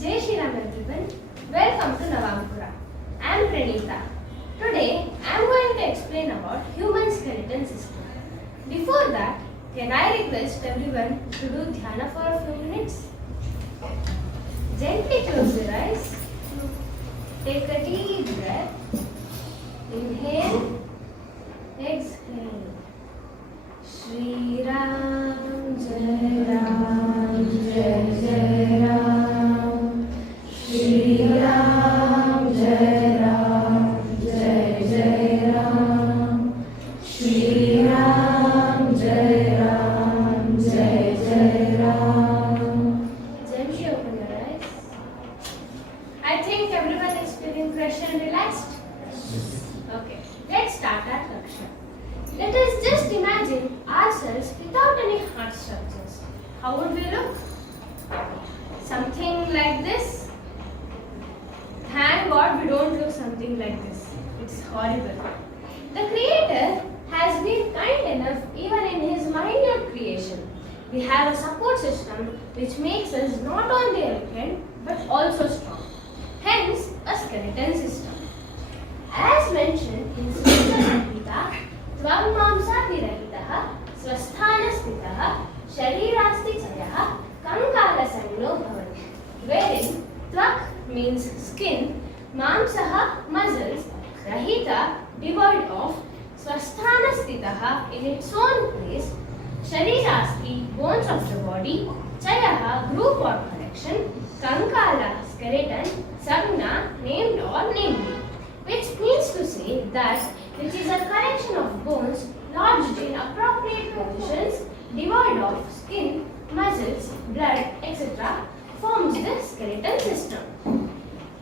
Jai Shri Ram everyone. Welcome to Navankura. I am Praneeta. Today I am going to explain about human skeleton system. Before that, can I request everyone to do dhyana for a few minutes? Gently close your eyes. Take a deep breath. Inhale. Exhale. Shri Ram Jai Ram Jai Jai Ram. Shri Ram Jai Ram Jai Jai Ram. Shri Ram Jai Ram Jai Jai Ram. Gently open your eyes. I think everyone is feeling fresh and relaxed. Okay, let's start our lecture. Let us just imagine ourselves without any heart structures. How would we look? Something like this? Thank God we don't look something like this. It's horrible. The Creator has been kind enough even in His minute creation. We have a support system which makes us not only elegant but also strong. Hence, a skeleton system. As mentioned in Kum.Praneeta, Tvam Mamsa Virahitah Swasthanastitah Sharirasti Chayah Kankala Sanno Bhavati, wherein Tvak means skin, Mamsaha muscles, Rahita devoid of, Swasthanastitah in its own place, Sharirasti bones of the body, Chayaha group or collection, Kankala skeleton, Sagna named or namely, which means to say that which is a collection of bones lodged in appropriate positions, devoid of skin, muscles, blood, etc., forms the skeleton system.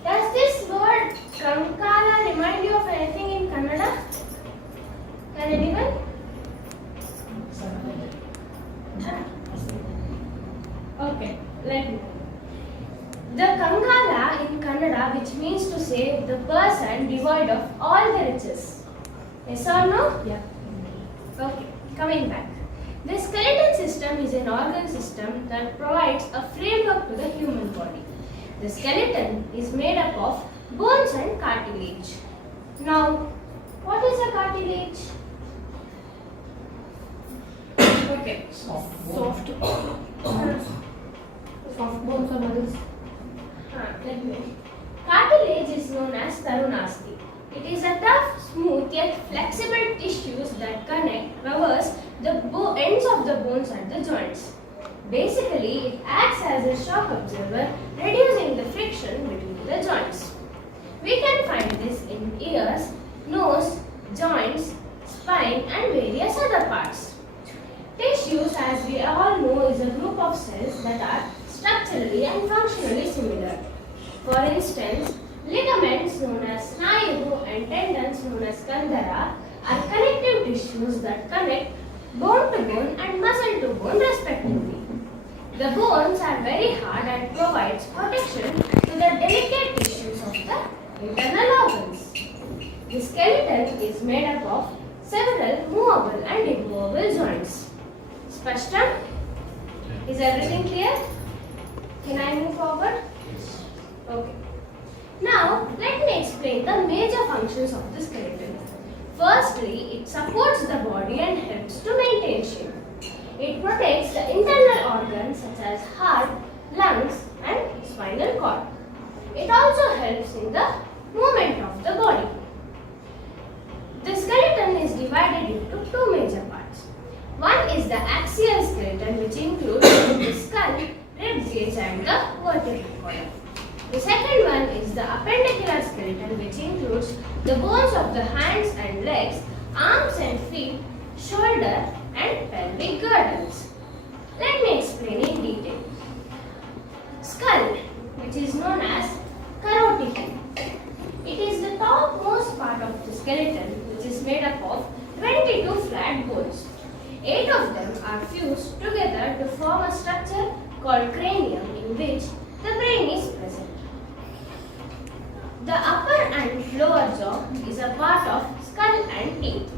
Does this word Kankala remind you of anything in Kannada? Can anyone? Okay, let me. The Kankala in Kannada, which means to say the person devoid of all the riches. Yes or no? Yeah. Okay, coming back. The skeleton system is an organ system that provides a framework to the human body. The skeleton is made up of bones and cartilage. Now, what is a cartilage? Okay. Soft bones or muscles. Cartilage is known as tarunasti. It is a tough, smooth yet flexible tissues that connect, traverse the ends of the bones at the joints. Basically, it acts as a shock absorber, reducing the friction between the joints. We can find this in ears, nose, joints, spine and various other parts. Tissues, as we all know, is a group of cells that are structurally and functionally similar. For instance, ligaments known as snayu and tendons known as kandara are connective tissues that connect bone to bone and muscle to bone respectively. The bones are very hard and provides protection to the delicate tissues of the internal organs. The skeleton is made up of several movable and immovable joints. Spashtam? Is everything clear? Can I move forward? Okay. Now, let me explain the major functions of the skeleton. Firstly, it supports the body and helps to maintain shape. It protects the internal organs such as heart, lungs and spinal cord. It also helps in the movement of the body. The skeleton is divided into two major parts. One is the axial skeleton, which includes the skull, rib cage and the vertebral column. The second one is the appendicular skeleton, which includes the bones of the hands and legs, arms and feet, shoulder and pelvic girdles. Let me explain in detail. Skull, which is known as carotid. It is the topmost part of the skeleton, which is made up of 22 flat bones. 8 of them are fused together to form a structure called cranium, in which the brain is present. The upper and lower jaw is a part of skull and teeth.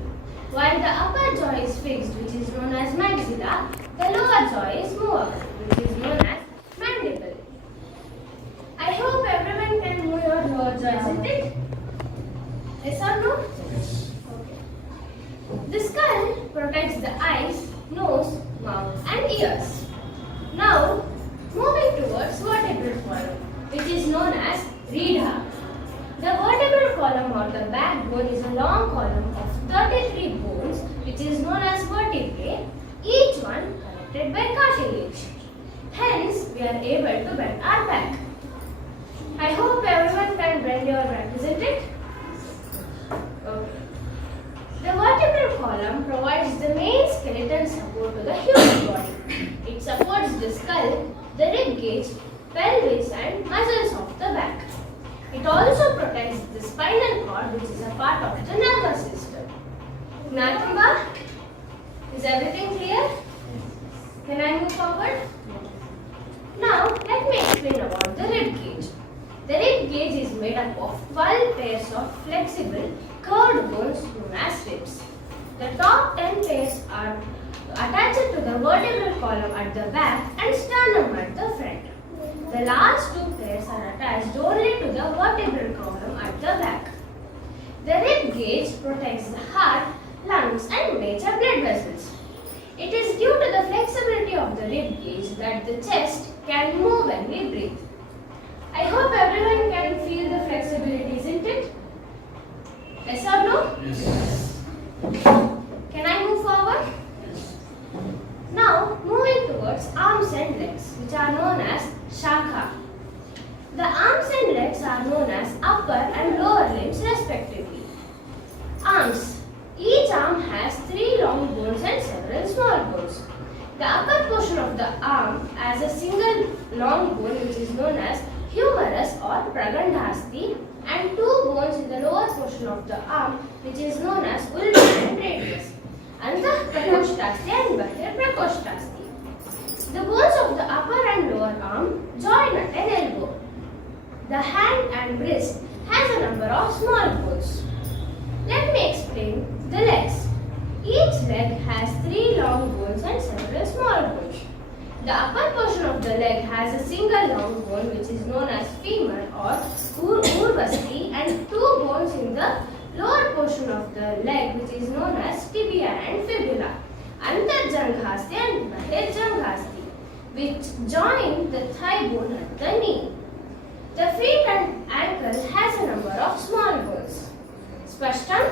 While the upper jaw is fixed, which is known as maxilla, the lower jaw is movable, which is known as mandible. jaw, isn't it? Yes or no? Yes. Okay. The skull protects the eyes, nose, mouth and ears. Now, moving towards vertebral column, which is known as Reedha. The vertebral column or the backbone is a long column of 33 bones, which is known as vertebrae, each one connected by cartilage. Hence, we are able to bend our back. I hope everyone can bend your back, isn't it? Okay. The vertebral column provides the main skeletal support to the human body. It supports the skull, the rib cage, pelvis and muscles of the back. It also protects the spinal cord, which is a part of the nervous system. Nathamba, is everything clear? Can I move forward? Now, let me explain about the rib cage. The rib cage is made up of 12 pairs of flexible, curved bones known as ribs. The top 10 pairs are attached to the vertebral column at the back and sternum at the front. The last 2 pairs are attached only to the vertebral column at the back. The rib cage protects the heart, lungs and major blood vessels. It is due to the flexibility of the rib cage that the chest can move when we breathe. I hope everyone can feel the flexibility, isn't it? Yes or no? Yes. Can I move forward? Yes. Now, moving towards arms and legs, which are known as shakha. The arms and legs are known as upper and lower limbs respectively. Arms. Each arm has 3 long bones and several small bones. The upper portion of the arm has a single long bone which is known as humerus or pragandhasti and 2 bones in the lower portion of the arm which is known as ulna and radius. Antah prakoshtasti and bahir prakoshtasti. The bones of the upper and lower arm join at an elbow. The hand and wrist has a number of small bones. Let me explain the legs. Each leg has 3 long bones and several small bones. The upper portion of the leg has a single long bone which is known as femur or urvasti and 2 bones in the lower portion of the leg which is known as tibia and fibula, antarjanghasti and bahirjanghasti, which join the thigh bone at the knee. The feet and ankle has a number of small bones. Spashtam?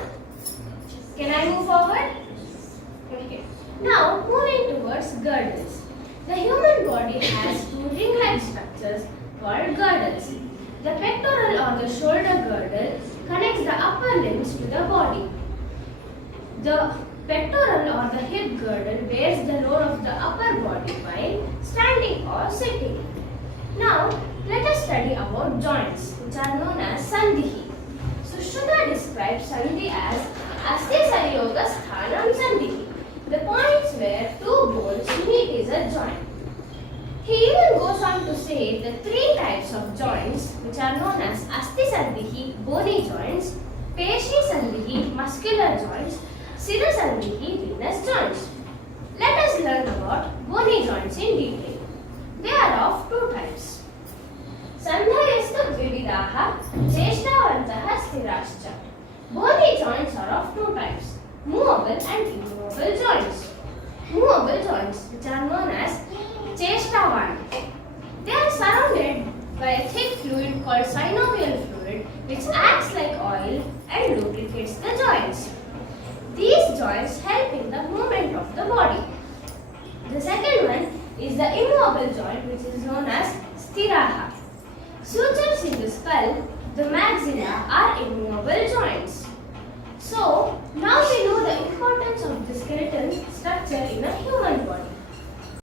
Can I move forward? Okay. Now, moving towards girdles. The human body has 2 ring-like structures called girdles. The pectoral or the shoulder girdle connects the upper limbs to the body. The pectoral or the hip girdle bears the load of the upper body while standing or sitting. Now, let us study about joints, which are known as sandhi. Sushruta describes sandhi as Asti Saryoga Sthanam Sandhi. The points where 2 bones meet is a joint. He even goes on to say the 3 types of joints, which are known as Asti Sandhi, bony joints, Peshi Sandhi, muscular joints, Sira Sandhi, venous joints. Let us learn about bony joints in detail. They are of 2 types. Sandhayastu Vividaha, Cheshtavantaha Sthirascha. Bony joints are of 2 types, movable and immovable joints. Movable joints, which are known as Cheshtavan. They are surrounded by a thick fluid called synovial fluid, which acts like oil and lubricates the joints. These joints help in the movement of the body. The second one is the immovable joint, which is known as Sthiraha. Sutures in the skull, the maxilla are immovable joints.